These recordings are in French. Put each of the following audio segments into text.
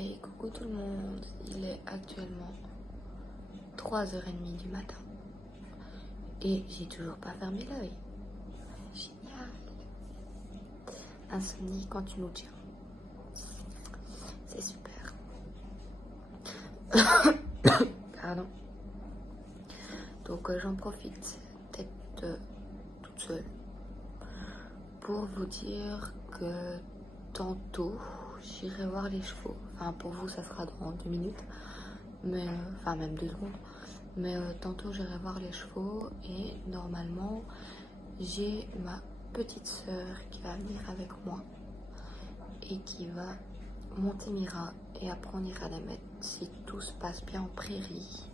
Hey, coucou tout le monde, il est actuellement 3h30 du matin et j'ai toujours pas fermé l'œil. Génial. Insomnie quand tu nous tiens. C'est super. Pardon. Donc j'en profite d'être toute seule pour vous dire que tantôt j'irai voir les chevaux. Enfin pour vous ça sera dans 2 minutes, mais enfin même 2 secondes. Mais tantôt j'irai voir les chevaux et normalement j'ai ma petite sœur qui va venir avec moi et qui va monter Mira et après on ira les mettre si tout se passe bien en prairie.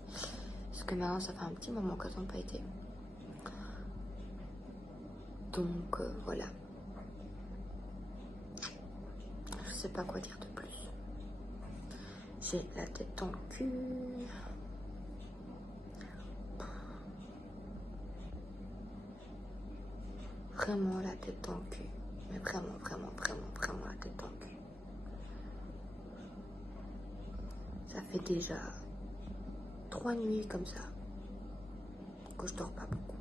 Parce que maintenant ça fait un petit moment qu'elles n'ont pas été. Donc voilà. Je sais pas quoi dire de plus. J'ai la tête dans le cul. Vraiment la tête dans le cul. Mais vraiment la tête dans le cul. Ça fait déjà 3 nuits comme ça que je dors pas beaucoup.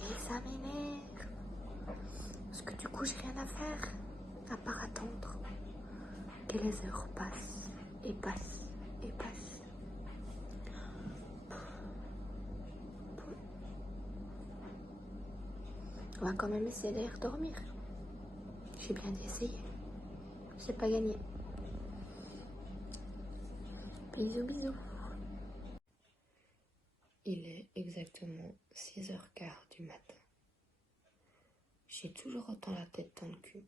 Et ça m'énerve. Parce que du coup j'ai rien à faire à part attendre que les heures passent et passent et passent. On va quand même essayer d'aller dormir. J'ai bien essayé. C'est pas gagné. Bisous, bisous. Il est exactement 6h15 du matin. J'ai toujours autant la tête dans le cul.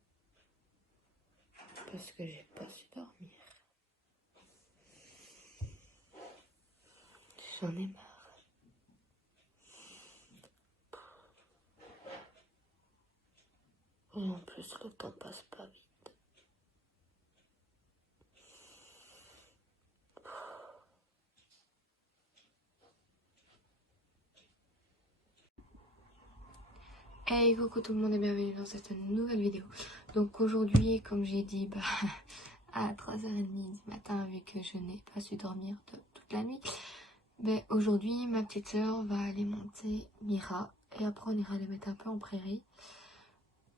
Parce que j'ai pas su dormir. J'en ai marre. Et en plus, le temps passe pas vite. Hey, coucou tout le monde et bienvenue dans cette nouvelle vidéo. Donc aujourd'hui, comme j'ai dit, à 3h30 du matin, vu que je n'ai pas su dormir toute la nuit, aujourd'hui, ma petite soeur va aller monter Mira et après on ira les mettre un peu en prairie.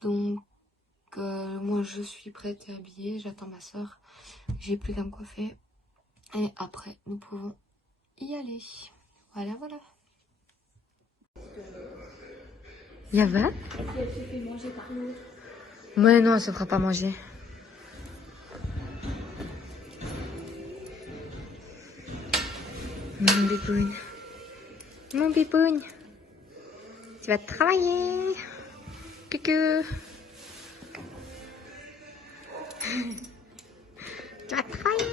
Donc moi je suis prête et habillée, j'attends ma soeur, j'ai plus qu'à me coiffer et après nous pouvons y aller. Voilà. Yava? Et puis elle se fait manger par l'autre. Mais non, elle se fera pas manger. Mon bibougne. Mon bibougne. Tu vas travailler. Coucou. Tu vas travailler.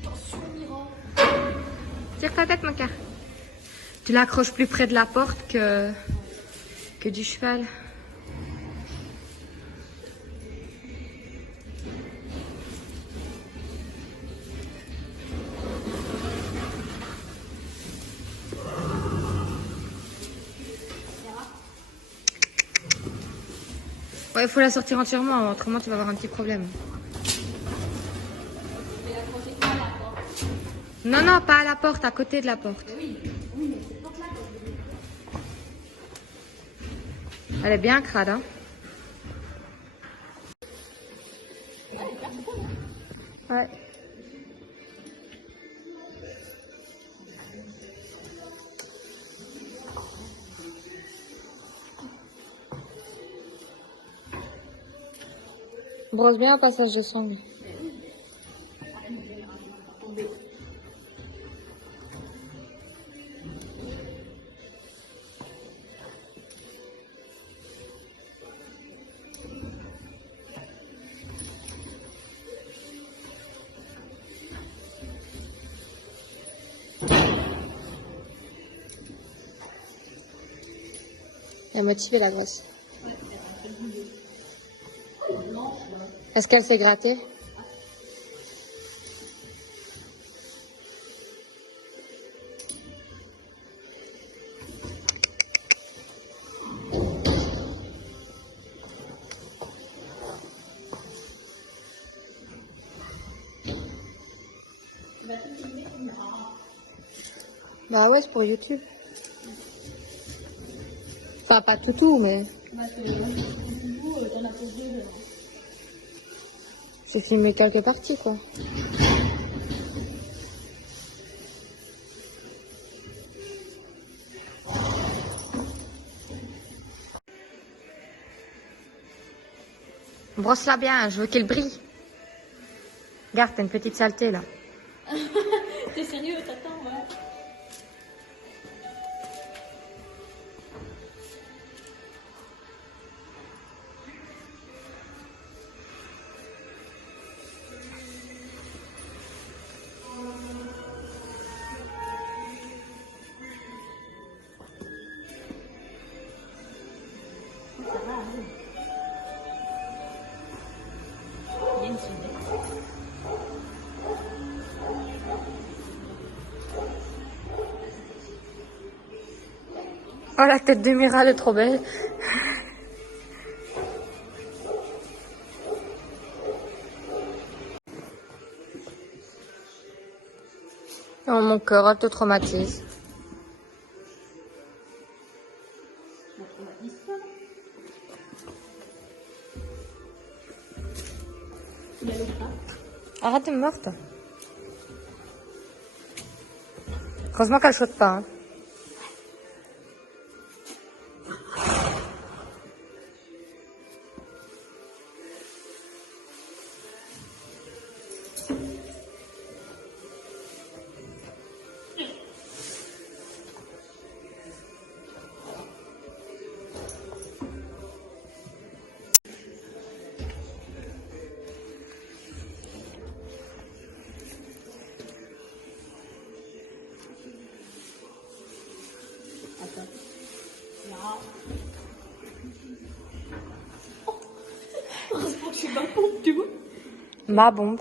Attention, Mira. Tire ta tête, mon cœur. Tu l'accroches plus près de la porte que du cheval. Ouais, il faut la sortir entièrement, autrement tu vas avoir un petit problème. Mais l'accrocher pas à la porte. Non, pas à la porte, à côté de la porte. Oui, mais cette porte-là, quand je veux dire. Elle est bien crade, hein. Ouais. Brosse bien au passage de sangle. Elle a motivé la grosse. Est-ce qu'elle s'est grattée? Bah ouais, c'est pour YouTube. Enfin, pas tout, mais Parce que du coup, t'en as posé deux. j'ai filmé quelques parties, quoi. Brosse-la bien, je veux qu'elle brille. Regarde, t'as une petite saleté, là. T'es sérieux, t'attends, ouais. Ça va, hein. Il y a une sonnette. Oh, la tête de Mira, elle est trop belle. Oh, mon cœur, elle te traumatise. Je traumatise pas. Il a le bras. Arrête de me morte. Heureusement qu'elle saute pas. Hein. Attends. Là. Heureusement que je suis pas pompe, tu vois. Ma bombe,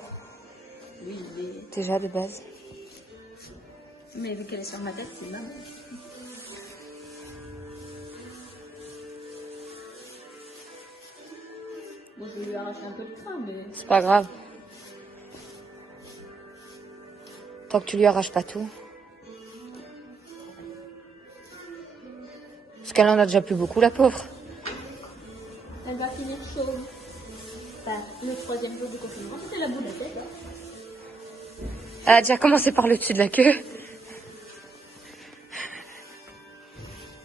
Oui, il est. déjà de base. Mais vu qu'elle est sur ma tête, c'est marrant. Bon, je vais lui arracher un peu de train, mais. C'est pas grave. Tant que tu lui arraches pas tout. Parce qu'elle en a déjà plus beaucoup, la pauvre. Elle va finir chauve. Enfin, le troisième jour du confinement, c'était la boule à tête. Hein. Elle a déjà commencé par le dessus de la queue.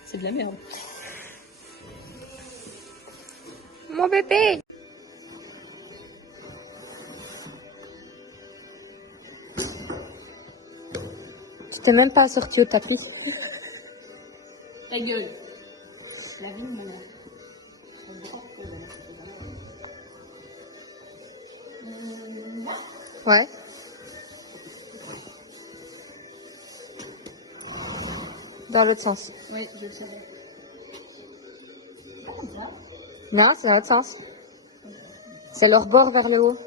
C'est de la merde. Mon bébé. Tu t'es même pas sorti au tapis. Ta gueule. La vie, mon mère. Ouais. Dans l'autre sens. Oui, je le savais. Non, c'est dans l'autre sens. C'est leur bord vers le haut.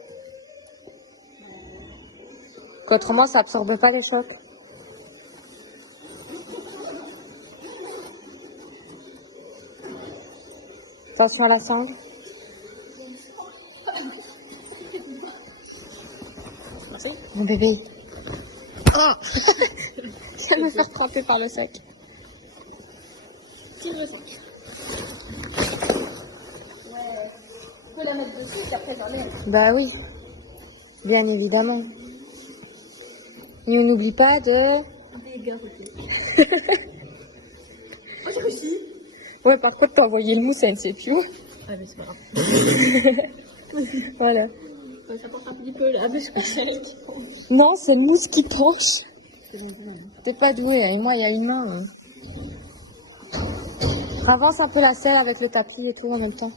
Qu'autrement, ça absorbe pas les chocs. Attention à la sangle. Mon bébé. Oh. Je vais me faire tremper par le sac. Tire le sac. Ouais. Tu peux la mettre dessus et après j'enlève. Bah oui. Bien évidemment. Et on n'oublie pas de... Des gars, oh, j'ai réussi. Ouais, par contre, t'as envoyé le mousse à NCPU. Ah, mais c'est pas grave. Voilà. Ça porte un petit peu là, mais je crois que c'est elle qui penche. Non, c'est le mousse qui penche. C'est bon, c'est bon. T'es pas doué, hein. Et moi, il y a une main. Hein. Avance un peu la selle avec le tapis et tout en même temps.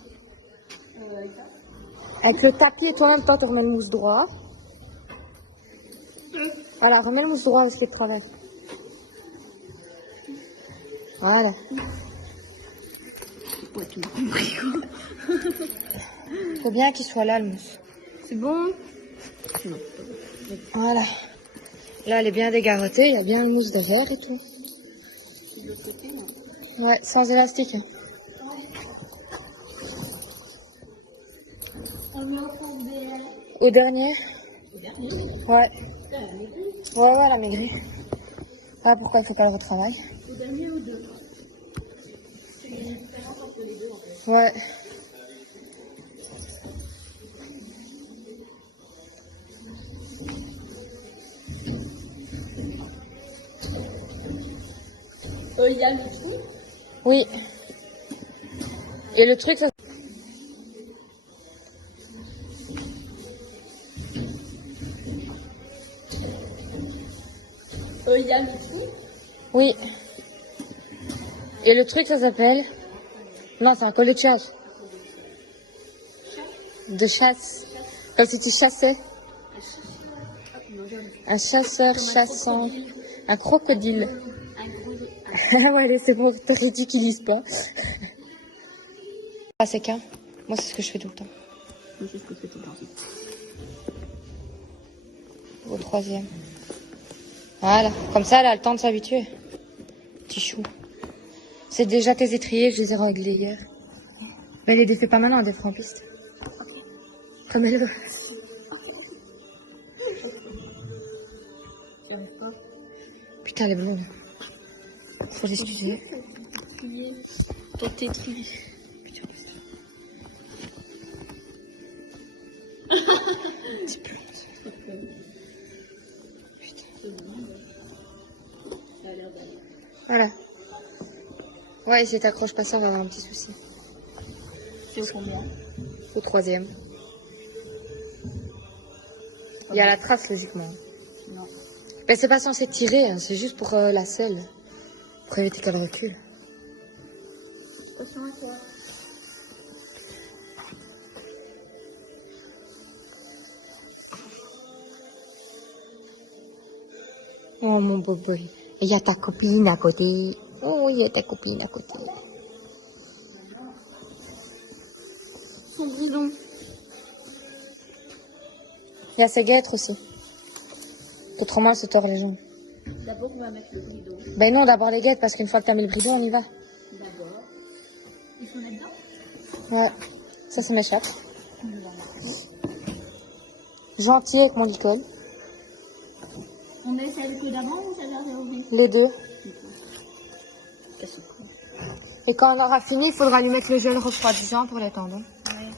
Avec le tapis et toi en même temps, tu remets le mousse droit. Voilà, remets le mousse droit aussi de travers. Voilà. Ouais, tu m'as compris quoi. Faut bien qu'il soit là, le mousse. C'est bon? Non. Voilà. Là, elle est bien dégarottée, il y a bien le mousse derrière et tout. De l'autre côté, non. Ouais, sans élastique. On met au fond BL. Au dernier? Au dernier. Ouais. Ouais, elle a maigri. Ah, pourquoi il fait pas le retravail? Au dernier ou deux. C'est une différence entre les deux en fait. Ouais. Il y a le truc. Oui. Et le truc, ça... Il y a le truc. Oui. Et le truc, ça s'appelle... Non, c'est un collet de chasse. De chasse. Comme si tu chassais. Un chasseur chassant. Un crocodile. Ouais, allez, c'est bon, te ridiculise pas. Ah, c'est qu'un. Moi, c'est ce que je fais tout le temps. Moi, c'est ce que je fais tout le temps. Au troisième. Voilà. Comme ça, elle a le temps de s'habituer. Petit chou. C'est déjà tes étriers, je les ai réglés hier. Mais elle les défait pas maintenant, elle les fera en piste. Comme elle veut. Putain, elle est blonde. Faut l'excuser. Ton tétri. Petite blonde. Voilà. Ouais, si t'accroches pas ça, on va avoir un petit souci. C'est au combien? Au troisième. Il y a la trace, logiquement. Non. Mais c'est pas censé tirer, hein, c'est juste pour la selle. Pour éviter qu'elle recule. Attention à toi. Oh, mon bobo. Il y a ta copine à côté. Oh, il y a ta copine à côté. Son bridon. Il y a ses guêtres aussi. Autrement, elle se tord les jambes. D'abord, on va mettre le bridon. Ben non, d'abord les guêtres, parce qu'une fois que t'as mis le bridon, on y va. D'abord. Il faut mettre dedans. Ouais. Ça m'échappe. Gentil avec mon licol. On met celle que d'avant ou celle d'avant? Les deux. Et quand on aura fini, il faudra lui mettre le gel refroidissant pour les tendons. Ouais.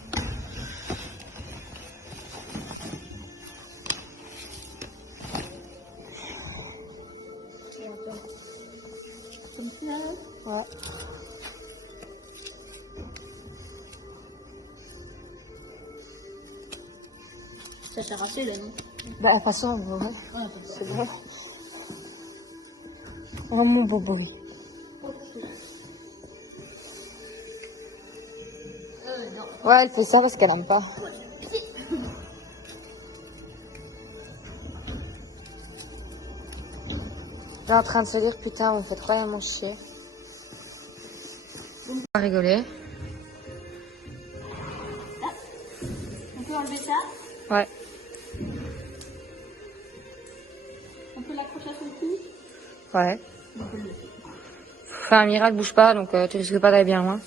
Comme ça. Ouais. Ça s'est arraché là, non? Bah, de toute façon, ouais. Ouais, C'est bon. Oh, mon bobo. Non. Ouais, elle fait ça parce qu'elle aime pas. Elle est en train de se dire, putain, on me fait vraiment chier. On va rigoler. On peut enlever ça? Ouais. On peut l'accrocher à son cou? Ouais. On peut le laisser. Enfin, Amira, elle bouge pas, donc tu risques pas d'aller bien loin.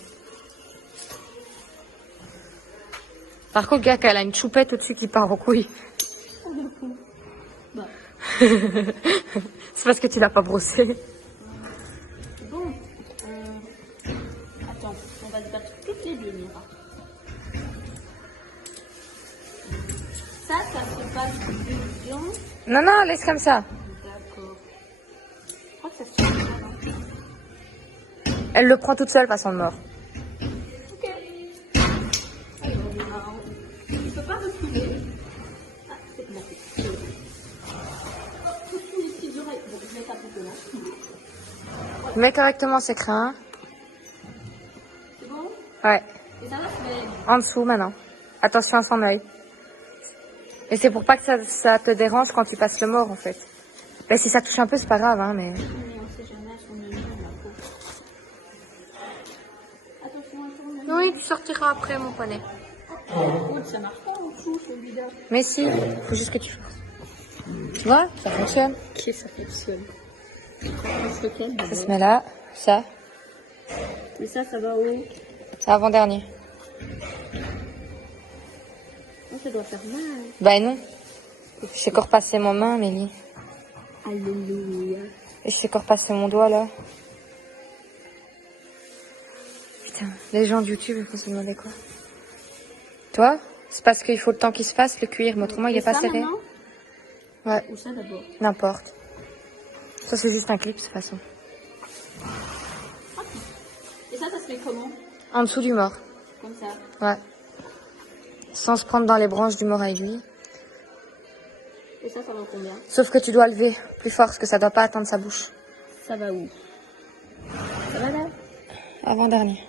Par contre, gars, qu'elle a une choupette au-dessus qui part en couille. Bah. C'est parce que tu l'as pas brossé. Bon. Attends, on va se battre toutes les deux, Mira. Ça se passe dedans. Non, non, laisse comme ça. D'accord. Je crois que ça se passe dedans. Elle le prend toute seule, façon de mort. Ok. Alors, Mira, tu peux pas reculer. Ah, c'est bon. Tous les petites oreilles. Bon, je vais taper que là. Mets correctement ses crins. C'est bon? Ouais. Et ça va se mettre. En dessous, maintenant. Attention à son œil. Et c'est pour pas que ça te dérange quand tu passes le mort, en fait. Ben, si ça touche un peu, c'est pas grave, hein, mais... Mais on sait jamais à son œil, la peau. Attention à son œil. Oui, tu sortiras après, mon poney. Oh, ça marche pas en dessous, celui-là. Mais si, faut juste que tu fasses. Tu vois, ça fonctionne. Ok, ça fonctionne. C'est lequel, Ça se met là, ça. mais ça va où? C'est avant-dernier. Oh, ça doit faire mal. Ben non. Je sais encore passer mon main, Amélie. Alléluia. Et je sais encore passer mon doigt, là. Putain, les gens de YouTube, ils vont se demander quoi. Toi, c'est parce qu'il faut le temps qu'il se fasse, le cuir, mais autrement, il est pas serré. Maintenant Ouais, ou ça d'abord? n'importe. Ça, c'est juste un clip, de toute façon. Et ça se fait comment? En dessous du mort. Comme ça. Ouais. Sans se prendre dans les branches du mort à aiguille. Et ça va combien? Sauf que tu dois lever plus fort, parce que ça doit pas atteindre sa bouche. Ça va où? Ça va là? Avant-dernier.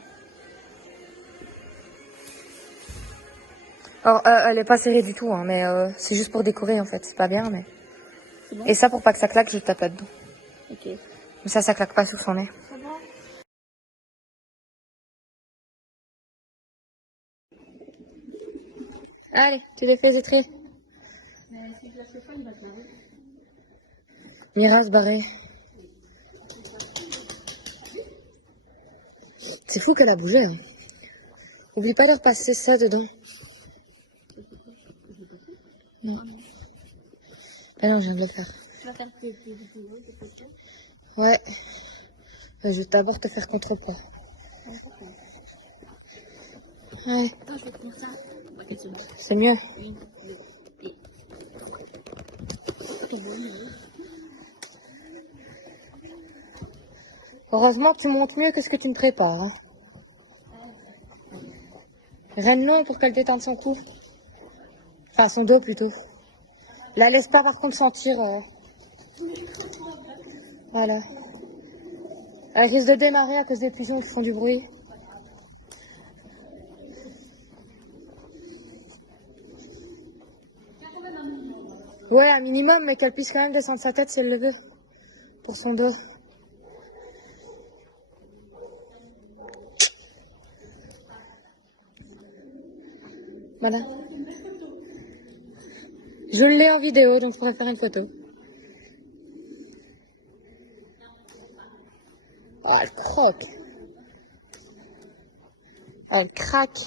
Alors, elle est pas serrée du tout, hein, mais c'est juste pour décorer, en fait. C'est pas bien, mais... C'est bon? Et ça, pour pas que ça claque, je tape là-dedans. Ok. Mais ça claque pas sur son nez. Ça va? Allez, tu les fais étrer. Mais si je la fais pas, il va te marrer. Mira se barrer. C'est fou qu'elle a bougé. Hein. Oublie pas de repasser ça dedans. Non. Ben non, je viens de le faire. Tu vas faire tes vidéos, tes photos? Ouais. Je vais d'abord te faire contre-poids. Ouais. Attends, je vais te faire ça. Ouais, c'est bon. C'est mieux. Une, deux, et... C'est bon, oui. Heureusement que tu montes mieux que ce que tu me prépares. Hein. Renne-le pour qu'elle détende son cou. Enfin, son dos plutôt. La laisse pas par contre sentir. Voilà. Elle risque de démarrer à cause des pigeons qui font du bruit. Ouais, un minimum, mais qu'elle puisse quand même descendre sa tête si elle le veut. Pour son dos. Voilà. Je l'ai en vidéo, donc je pourrais faire une photo. Oh, elle croque. Elle craque.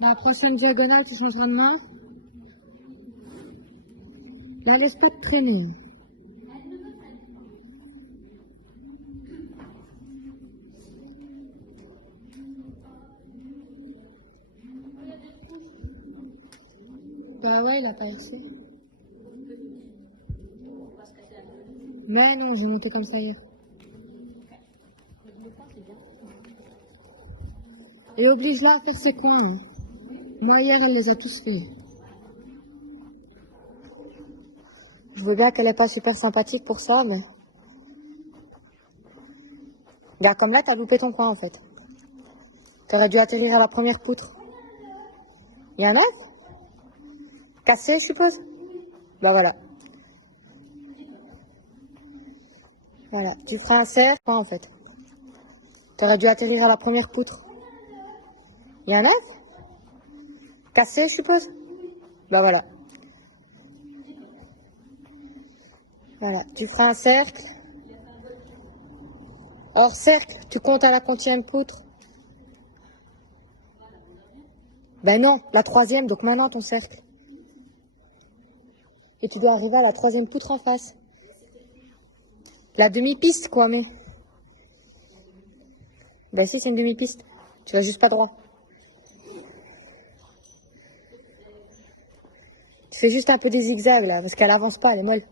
La prochaine diagonale, tu changeras de main. La laisse pas te traîner. Bah ouais, il a pas RC. Mais non, j'ai monté comme ça hier. Et oblige-la à faire ses coins. Hein. Moi hier, elle les a tous fait. Je veux bien qu'elle est pas super sympathique pour ça, mais... Bah comme là, t'as loupé ton coin en fait. T'aurais dû atterrir à la première poutre. Il y en a? Cassé, je suppose? Bah voilà. Voilà, tu feras un cercle, en fait. T'aurais dû atterrir à la première poutre. Il y en a? Cassé, je suppose? Bah voilà. Voilà, tu feras un cercle. Hors cercle, tu comptes à la quantième poutre? Ben non, la troisième, donc maintenant ton cercle. Et tu dois arriver à la troisième poutre en face. La demi-piste, quoi, mais... Ben si, c'est une demi-piste. Tu vas juste pas droit. Tu fais juste un peu des zigzags, là, parce qu'elle avance pas, elle est molle.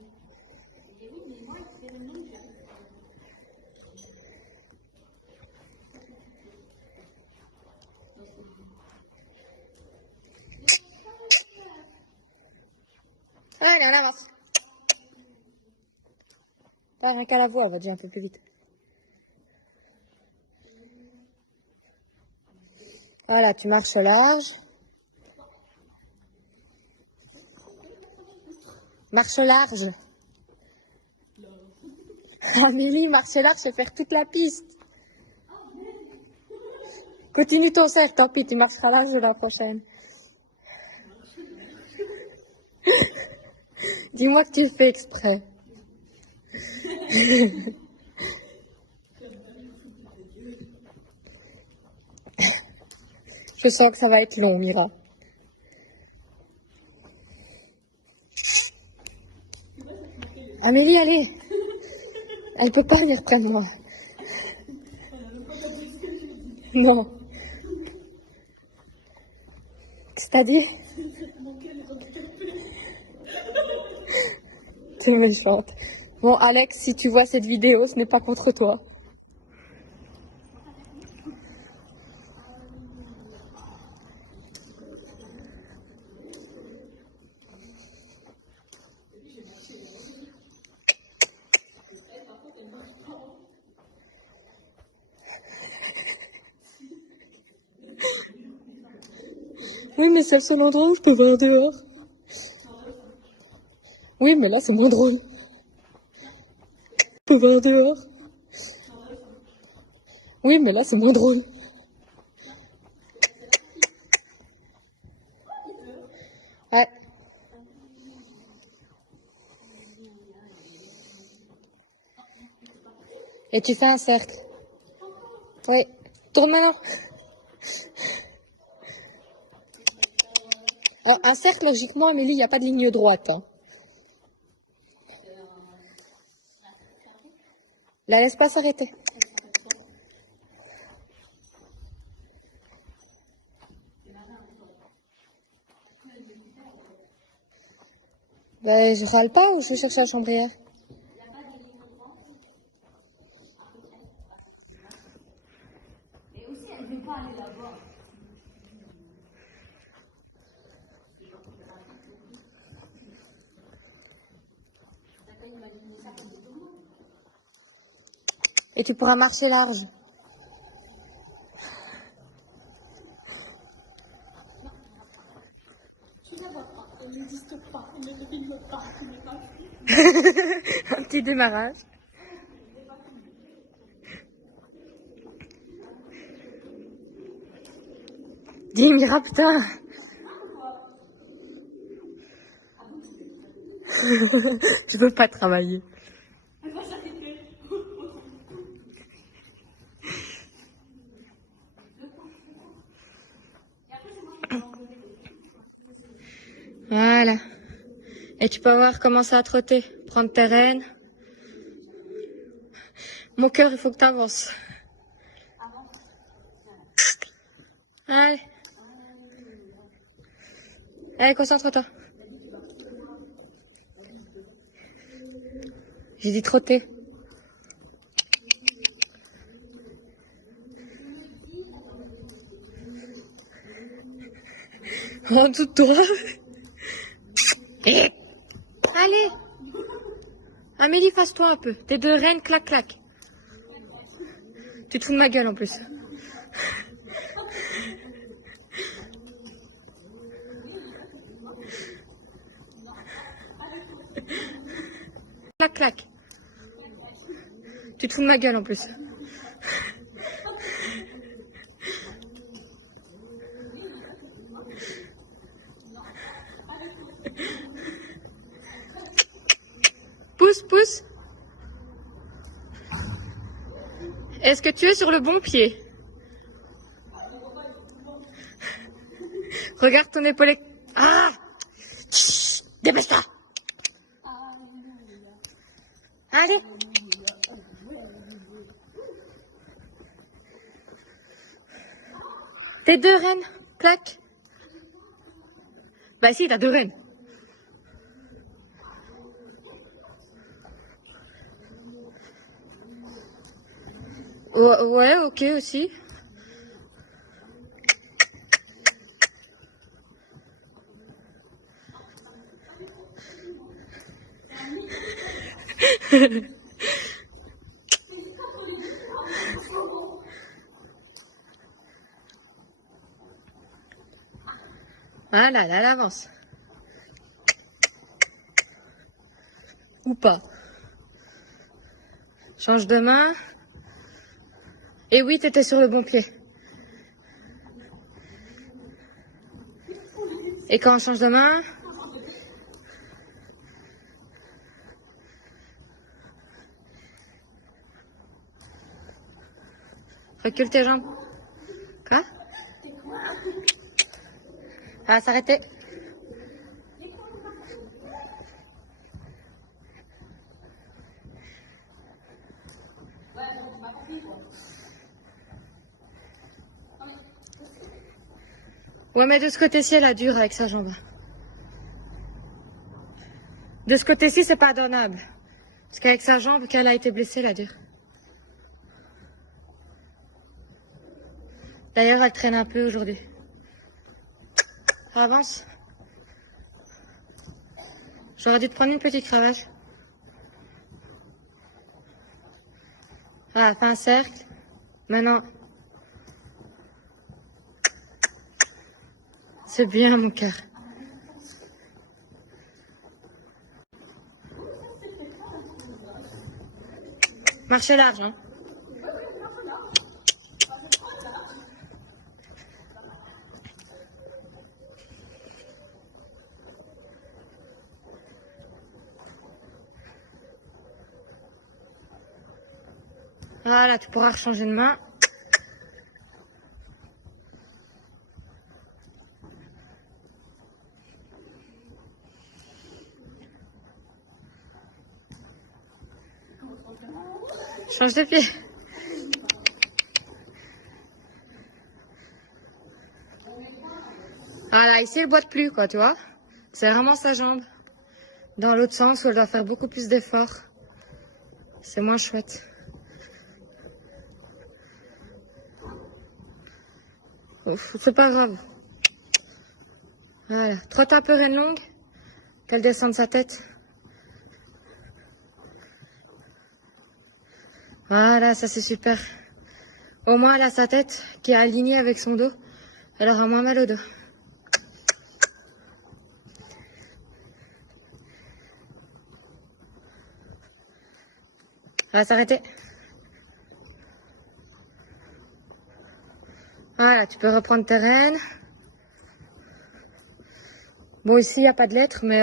Allez, on avance. Pas rien qu'à la voix, elle va déjà un peu plus vite. Voilà, tu marches large. Marche large. Amélie, marche large, c'est faire toute la piste. Continue ton cercle, tant pis, tu marcheras large la prochaine. Dis-moi que tu le fais exprès. Je sens que ça va être long, Mira. Amélie, allez. Elle peut pas venir près de moi. Non. C'est-à-dire? T'es méchante. Bon, Alex, si tu vois cette vidéo, ce n'est pas contre toi. Oui, mais c'est le seul endroit où je peux voir dehors. Oui, mais là, c'est moins drôle. Je peux voir dehors. Oui, mais là, c'est moins drôle. Ouais. Et tu fais un cercle. Oui. Tourne maintenant. Un cercle, logiquement, Amélie, il n'y a pas de ligne droite. Hein. La laisse pas s'arrêter. Ben, je râle pas ou je vais chercher la chambrière? Et tu pourras marcher large. Elle n'existe pas, elle ne filme pas, tu n'es pas. Un petit démarrage. Dis, Mira, putain. Tu peux pas travailler. Voilà. Et tu peux voir commencer à trotter. Prendre tes rênes. Mon cœur, il faut que tu avances. Allez. Allez, concentre-toi. J'ai dit trotter. En dessous de toi. Allez. Amélie, fasse-toi un peu. Tes deux rênes, clac, clac. Tu te fous de ma gueule en plus. Clac, clac. Tu te fous de ma gueule en plus. Pousse, pousse. Est-ce que tu es sur le bon pied? Regarde ton épaule. Ah! Chut, dépêche-toi. Allez. Tes deux rênes, clac. Bah si, t'as deux rênes. Ouais, ok aussi. Voilà, là, elle avance. Ou pas. Change de main. Et oui, t'étais sur le bon pied. Et quand on change de main? Recule tes jambes. Quoi? va s'arrêter. Ouais, mais de ce côté-ci, elle a dur avec sa jambe. De ce côté-ci, c'est pas donnable. Parce qu'avec sa jambe, qu'elle a été blessée, elle a dur. D'ailleurs, elle traîne un peu aujourd'hui. Avance. J'aurais dû te prendre une petite cravache. Ah, fais un cercle. Maintenant. C'est bien, mon cœur. Marchez large, hein. Voilà, tu pourras rechanger de main. Change de pied. Voilà, ici elle boite plus, quoi, tu vois. C'est vraiment sa jambe. Dans l'autre sens où elle doit faire beaucoup plus d'efforts. C'est moins chouette. Ouf, c'est pas grave. Voilà, trotte un peu reine longue. Qu'elle descende sa tête. Voilà, ça c'est super. Au moins elle a sa tête qui est alignée avec son dos. Elle aura moins mal au dos. Elle va s'arrêter. Voilà, tu peux reprendre tes rênes. Bon, ici, il n'y a pas de lettres, mais...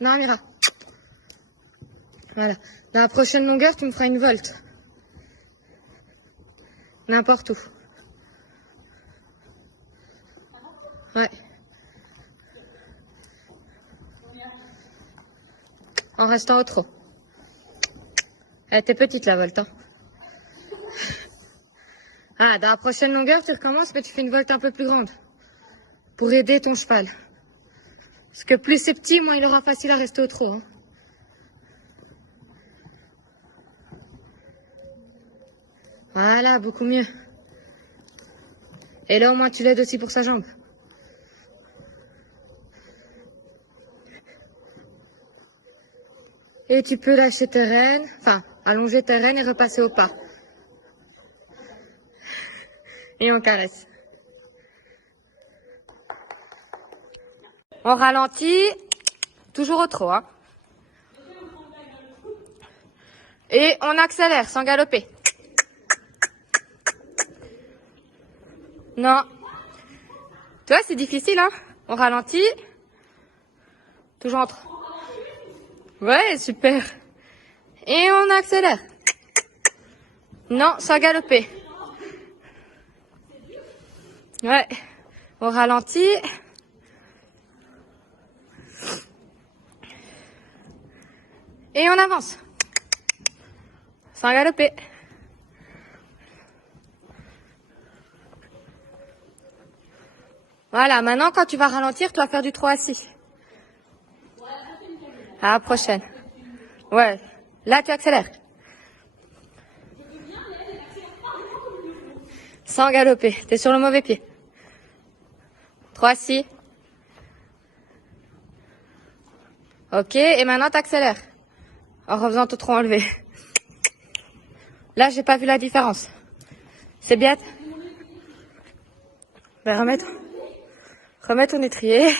Non, Mira. Voilà. Dans la prochaine longueur, tu me feras une volte. N'importe où. Ouais. En restant au trot. Elle était petite, la volte, hein. Ah, dans la prochaine longueur, tu recommences, mais tu fais une volte un peu plus grande. Pour aider ton cheval. Parce que plus c'est petit, moins il aura facile à rester au trot, hein. Voilà, beaucoup mieux. Et là, au moins, tu l'aides aussi pour sa jambe. Et tu peux lâcher tes rênes, enfin, allonger tes rênes et repasser au pas. Et on caresse. On ralentit, toujours au trot, hein. Et on accélère sans galoper. Non. Tu vois, c'est difficile, hein. On ralentit. Toujours entre. Ouais, super. Et on accélère. Non, sans galoper. Ouais. On ralentit. Et on avance. Sans galoper. Voilà, maintenant quand tu vas ralentir, tu vas faire du 3 assis. À la prochaine. Ouais. Là, tu accélères. Sans galoper. T'es sur le mauvais pied. 3 assis. Ok, et maintenant t'accélères. En refaisant tout trop enlevé. Là, j'ai pas vu la différence. C'est bien. Ben, remets ton étrier.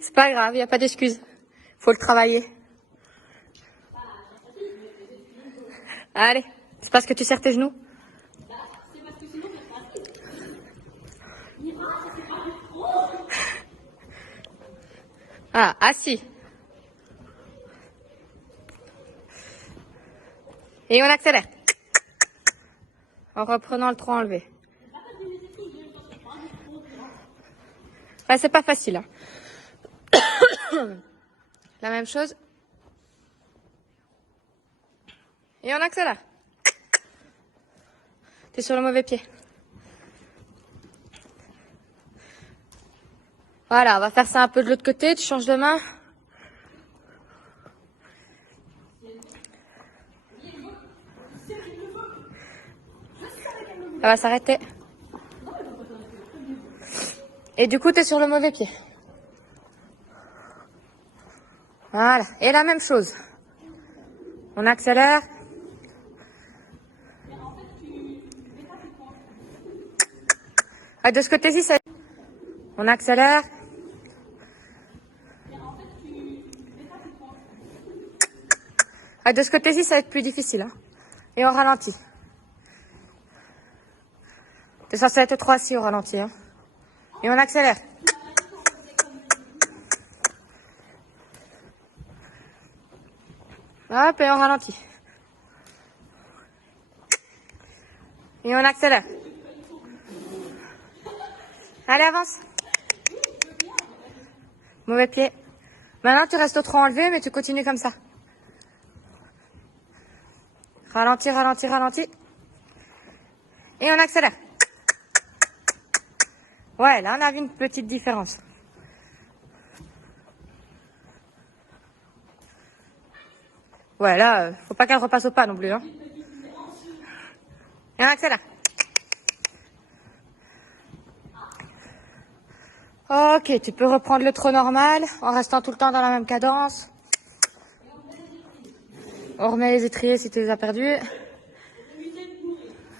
C'est pas grave, y a pas d'excuse. Faut le travailler. Allez, c'est parce que tu serres tes genoux. Ah, assis. Et on accélère. En reprenant le trot enlevé. Ouais, c'est pas facile. Hein. La même chose. Et on accélère. T'es sur le mauvais pied. Voilà, on va faire ça un peu de l'autre côté. Tu changes de main. Ça va s'arrêter. Et du coup, t'es sur le mauvais pied. Voilà. Et la même chose. On accélère. Ah, de ce côté-ci, ça... On accélère. Ah, de ce côté-ci, ça va être plus difficile. Hein. Et on ralentit. T'es censé être 3 si au ralenti. Hein. Et on accélère. Hop, et on ralentit. Et on accélère. Allez, avance. Mauvais pied. Maintenant, tu restes au trop enlevé, mais tu continues comme ça. Ralentis, ralentis, ralentis. Et on accélère. Ouais, là, on a vu une petite différence. Ouais, là, faut pas qu'elle repasse au pas non plus. Hein. Et on accélère. Ok, tu peux reprendre le trot normal en restant tout le temps dans la même cadence. On remet les étriers si tu les as perdus.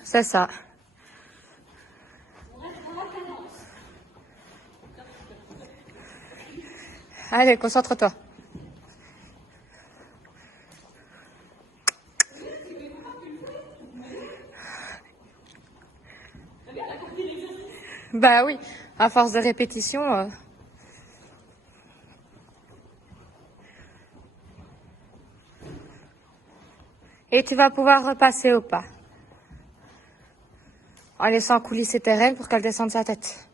C'est ça. Allez, concentre-toi. Bah oui, à force de répétition. Et tu vas pouvoir repasser au pas. En laissant coulisser tes rênes pour qu'elle descende sa tête.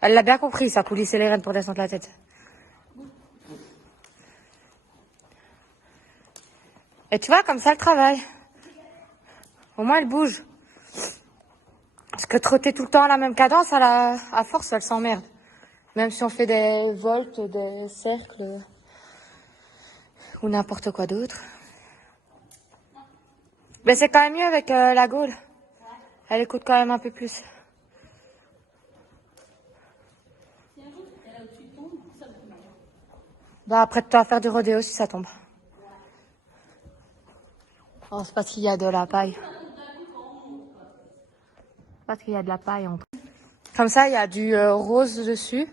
Elle l'a bien compris, ça, coulisser les rênes pour descendre la tête. Et tu vois, comme ça, elle travaille. Au moins, elle bouge. Parce que trotter tout le temps à la même cadence, à force, elle s'emmerde. Même si on fait des voltes, des cercles, ou n'importe quoi d'autre. Mais c'est quand même mieux avec la Gaule. Elle écoute quand même un peu plus. Bah après, tu vas faire du rodéo si ça tombe. Oh, c'est parce qu'il y a de la paille. Parce qu'il y a de la paille entre. Comme ça, il y a du rose dessus.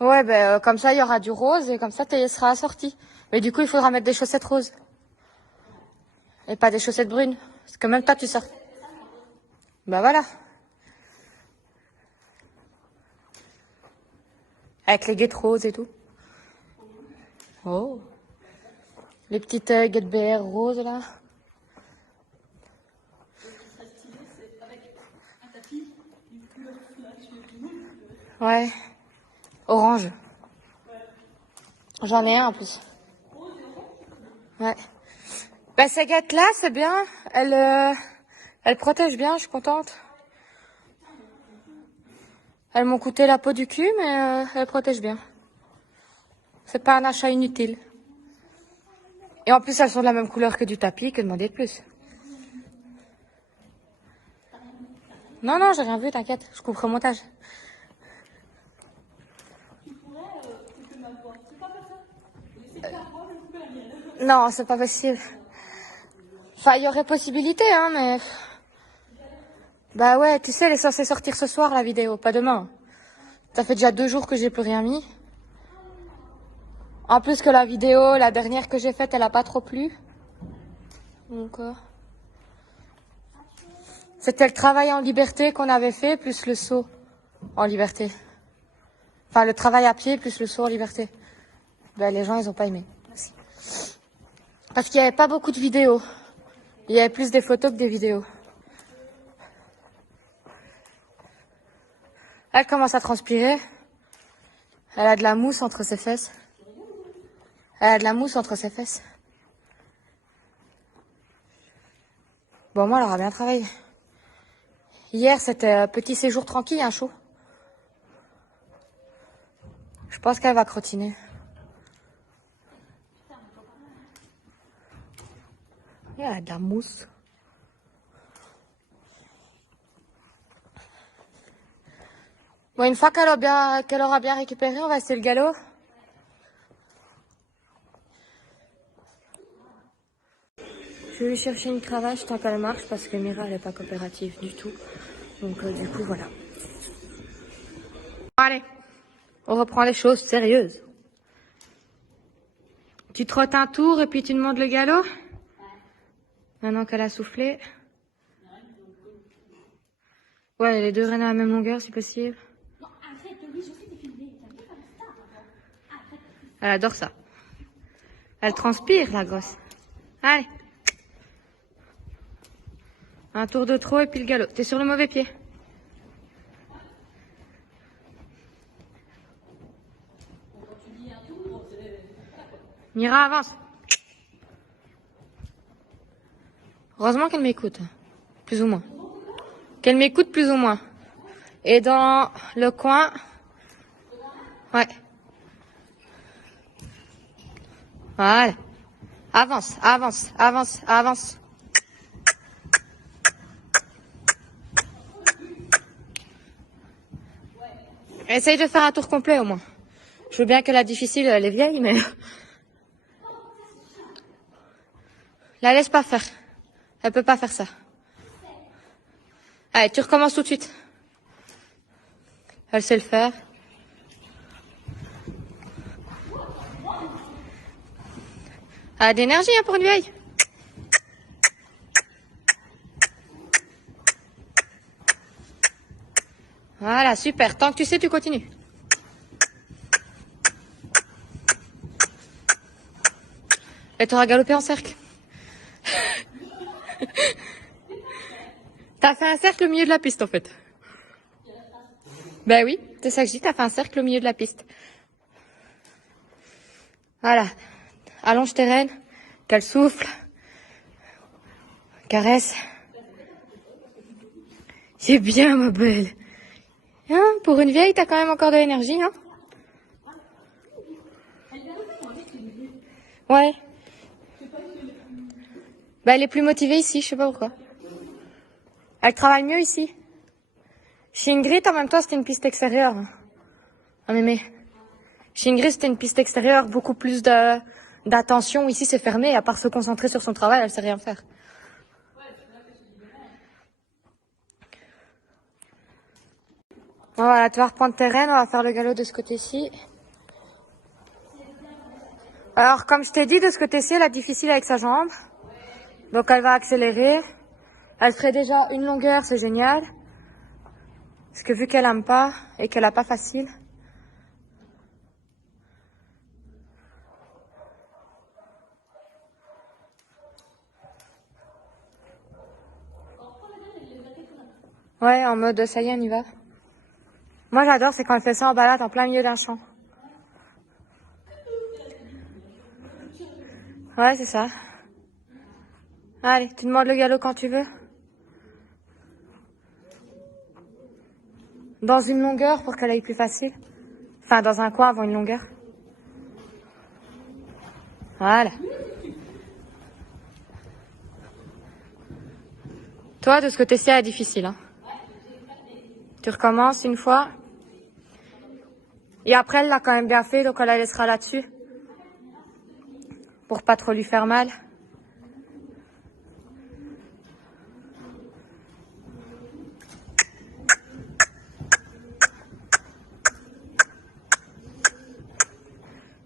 Ouais, ben comme ça, il y aura du rose et comme ça, tu seras assorti. Mais du coup, il faudra mettre des chaussettes roses. Et pas des chaussettes brunes. Parce que même toi, tu sors. Bah voilà. Avec les guêtres roses et tout. Oh. Les petites guêtres BR roses, là. Ouais. Orange. J'en ai un en plus. Ouais. Bah ces guêtres-là, c'est bien. Elles protègent bien, je suis contente. Elles m'ont coûté la peau du cul, mais elles protègent bien. C'est pas un achat inutile. Et en plus, elles sont de la même couleur que du tapis, que demander de plus. Non, non, j'ai rien vu, t'inquiète. Je couperai au montage. Non, c'est pas possible. Enfin, il y aurait possibilité, hein, mais... Bah ouais, tu sais, elle est censée sortir ce soir, la vidéo, pas demain. Ça fait déjà 2 jours que j'ai plus rien mis. En plus que la vidéo, la dernière que j'ai faite, elle a pas trop plu. Donc, c'était le travail en liberté qu'on avait fait, plus le saut en liberté. Enfin, le travail à pied, plus le saut en liberté. Ben, les gens, ils ont pas aimé. Parce qu'il y avait pas beaucoup de vidéos. Il y avait plus des photos que des vidéos. Elle commence à transpirer. Elle a de la mousse entre ses fesses. Elle a de la mousse entre ses fesses. Bon, moi, elle aura bien travaillé. Hier, c'était un petit séjour tranquille, un chaud. Je pense qu'elle va crottiner. Elle a de la mousse. Bon, une fois qu'elle aura bien récupéré, on va essayer le galop. Je vais lui chercher une cravache tant qu'elle marche parce que Mira, elle n'est pas coopérative du tout. Donc, du coup, voilà. Allez, on reprend les choses sérieuses. Tu trottes un tour et puis tu demandes le galop. Maintenant qu'elle a soufflé. Ouais, les deux rênes à la même longueur, si possible. Non, arrête, oui, je sais, t'es filmé. T'as vu faire ça avant. Arrête. Elle adore ça. Elle transpire, la grosse. Allez. Un tour de trop et puis le galop. T'es sur le mauvais pied. Mira, avance. Heureusement qu'elle m'écoute. Plus ou moins. Qu'elle m'écoute plus ou moins. Et dans le coin... Ouais. Voilà. Avance, avance, avance, avance. Essaye de faire un tour complet au moins. Je veux bien que la difficile, elle est vieille, mais... La laisse pas faire. Elle peut pas faire ça. Allez, tu recommences tout de suite. Elle sait le faire. Elle a d'énergie hein, pour une vieille. Voilà, super. Tant que tu sais, tu continues. Et tu auras galopé en cercle. T'as fait un cercle au milieu de la piste, en fait. Ben oui, c'est ça que je dis, t'as fait un cercle au milieu de la piste. Voilà. Allonge tes rênes, qu'elle souffle. Caresse. C'est bien, ma belle. Hein, pour une vieille, t'as quand même encore de l'énergie, hein? Ouais. Bah, elle est plus motivée ici, je sais pas pourquoi. Elle travaille mieux ici. Chez Ingrid, en même temps, c'était une piste extérieure. Ah, mémé. Chez Ingrid, c'était une piste extérieure, beaucoup plus d'attention. Ici, c'est fermé. À part se concentrer sur son travail, elle sait rien faire. Voilà, tu vas reprendre tes rênes, on va faire le galop de ce côté-ci. Alors, comme je t'ai dit, de ce côté-ci, elle a difficile avec sa jambe. Donc, elle va accélérer. Elle ferait déjà une longueur, c'est génial. Parce que vu qu'elle aime pas et qu'elle a pas facile. Ouais, en mode ça y est, on y va. Moi, j'adore, c'est quand elle fait ça en balade en plein milieu d'un champ. Ouais, c'est ça. Allez, tu demandes le galop quand tu veux. Dans une longueur pour qu'elle aille plus facile. Enfin, dans un coin avant une longueur. Voilà. Toi, de ce côté-ci, elle est difficile. Hein. Tu recommences une fois. Et après, elle l'a quand même bien fait, donc elle la laissera là-dessus. Pour pas trop lui faire mal.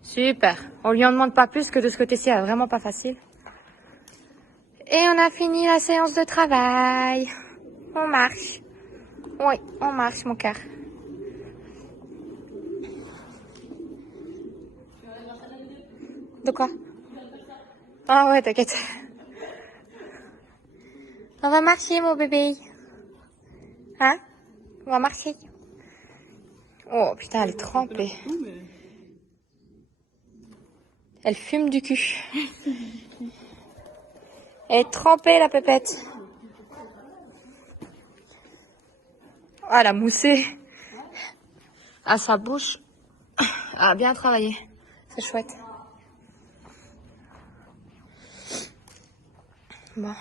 Super. On lui en demande pas plus que de ce côté-ci, elle est vraiment pas facile. Et on a fini la séance de travail. On marche. Oui, on marche, mon cœur. De quoi? Ah ouais, t'inquiète. On va marcher, mon bébé. Hein? On va marcher. Oh putain, elle est trempée. Elle fume du cul. Elle est trempée, la pépette. Ah, la moussée. Ah, sa bouche a bien travaillé. C'est chouette. Bon.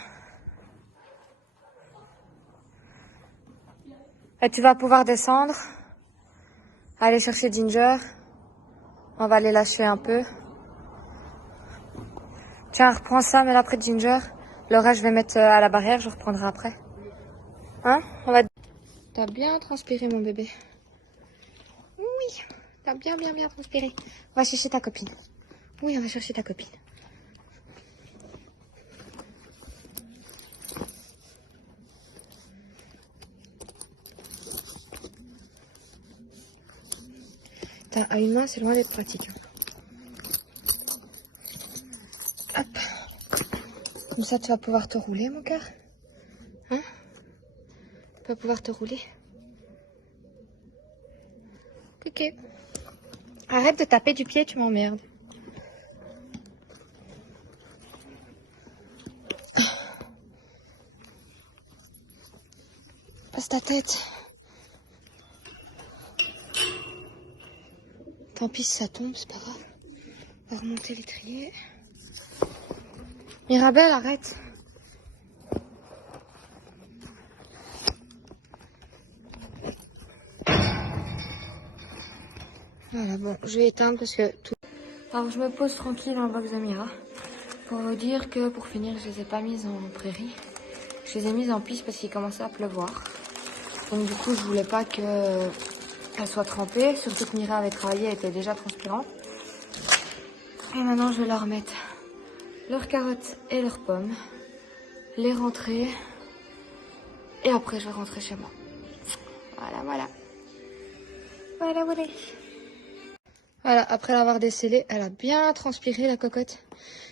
Et tu vas pouvoir descendre. Aller chercher Ginger. On va les lâcher un peu. Tiens, reprends ça, mets-la près de Ginger. Le reste, je vais mettre à la barrière, je reprendrai après. Hein? On va... T'as bien transpiré, mon bébé. Oui, t'as bien transpiré. On va chercher ta copine. Oui, on va chercher ta copine. Putain, à une main, c'est loin d'être pratique. Hop. Comme ça, tu vas pouvoir te rouler, mon cœur. Hein? Tu vas pouvoir te rouler. Ok. Arrête de taper du pied, tu m'emmerdes. Passe ta tête. Tant pis si ça tombe, c'est pas grave. On va remonter l'étrier. Mirabelle, arrête. Voilà, bon, je vais éteindre parce que tout... Alors, je me pose tranquille dans le box de Mira. Pour vous dire que, pour finir, je les ai pas mises en prairie. Je les ai mises en piste parce qu'il commençait à pleuvoir. Donc, du coup, je voulais pas qu'elles soient trempées. Surtout que Mira avait travaillé, elle était déjà transpirante. Et maintenant, je vais leur mettre leurs carottes et leurs pommes. Les rentrer. Et après, je vais rentrer chez moi. Voilà. Voilà, après l'avoir descellée, elle a bien transpiré, la cocotte.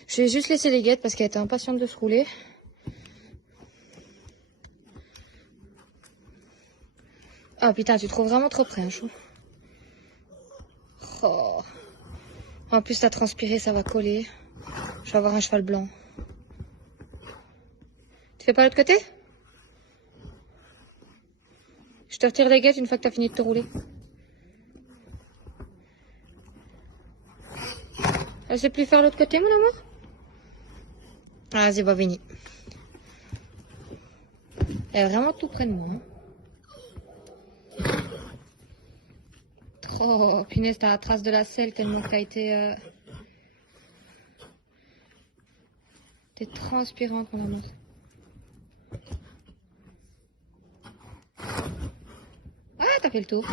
Je vais juste laisser les guêtres parce qu'elle était impatiente de se rouler. Ah putain, tu trouves vraiment trop près, hein, chou. Oh. En plus, t'as transpiré, ça va coller. Je vais avoir un cheval blanc. Tu fais pas l'autre côté? Je te retire les guêtres une fois que t'as fini de te rouler. Elle sait plus faire l'autre côté, mon amour? Ah, vas-y, va venir. Elle est vraiment tout près de moi. Hein. Oh, punaise, t'as la trace de la selle tellement que t'as été... T'es transpirante, mon amour. Ah, t'as fait le tour.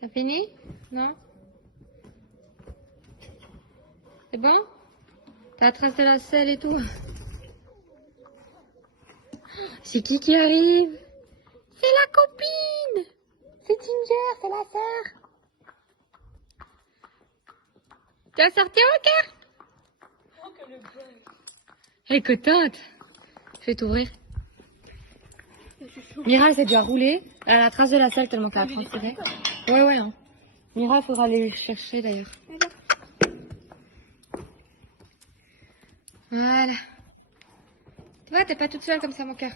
T'as fini? Non? C'est bon? T'as la trace de la selle et tout? C'est qui arrive? C'est la copine! C'est Ginger, c'est la sœur! Tu as sorti mon cœur? Elle est contente. Je vais t'ouvrir. Mira, elle s'est déjà roulée. Elle a la trace de la selle tellement qu'elle a transpiré. Ouais. Hein. Mira, il faudra aller chercher d'ailleurs. Voilà. Tu vois, t'es pas toute seule comme ça, mon cœur.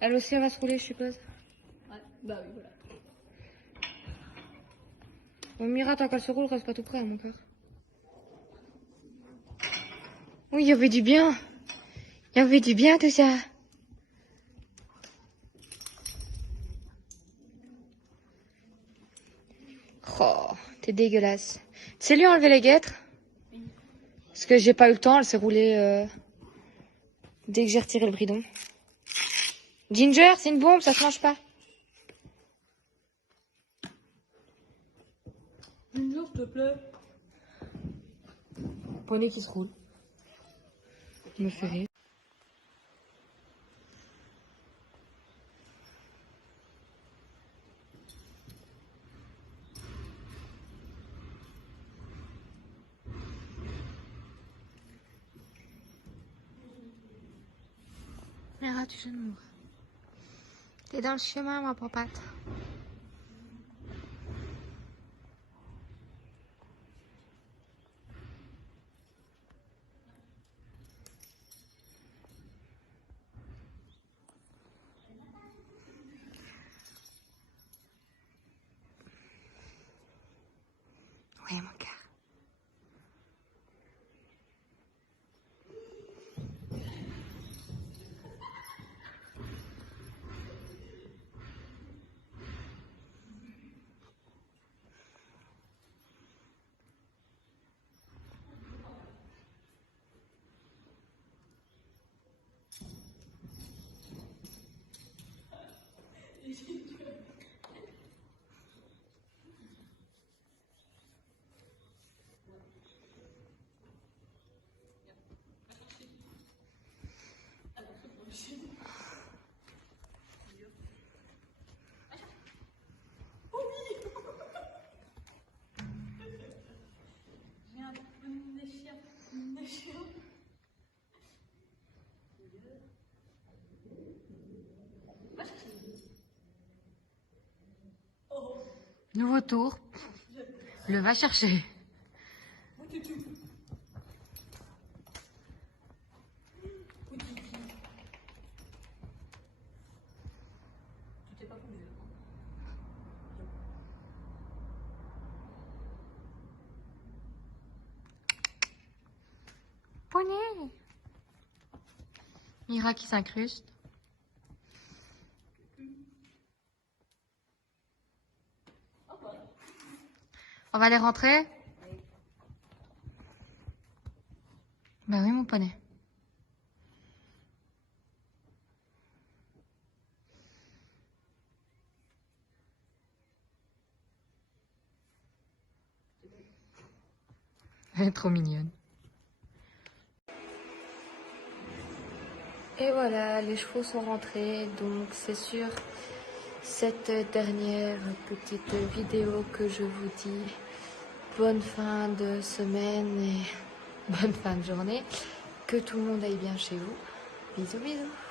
Elle aussi, elle va se rouler, je suppose. Ouais, bah oui, voilà. Bon, Mira, tant qu'elle se roule, reste pas tout près, hein, mon cœur. Oui, il y avait du bien. Il y avait du bien, tout ça. Oh, t'es dégueulasse. Tu sais lui enlever les guêtres? Parce que j'ai pas eu le temps, elle s'est roulée dès que j'ai retiré le bridon. Ginger, c'est une bombe, ça se mange pas. Ginger, s'il te plaît. Poney qui se roule. Me fait rire. Clara, tu jeûnes mourir. T'es dans le chemin, ma papate. Oui, mon cœur. Nouveau tour. Le va chercher. Poney. Mira qui s'incruste. On va les rentrer? Bah oui, mon poney. Elle est trop mignonne. Et voilà, les chevaux sont rentrés, donc c'est sur cette dernière petite vidéo que je vous dis bonne fin de semaine et bonne fin de journée. Que tout le monde aille bien chez vous. Bisous, bisous.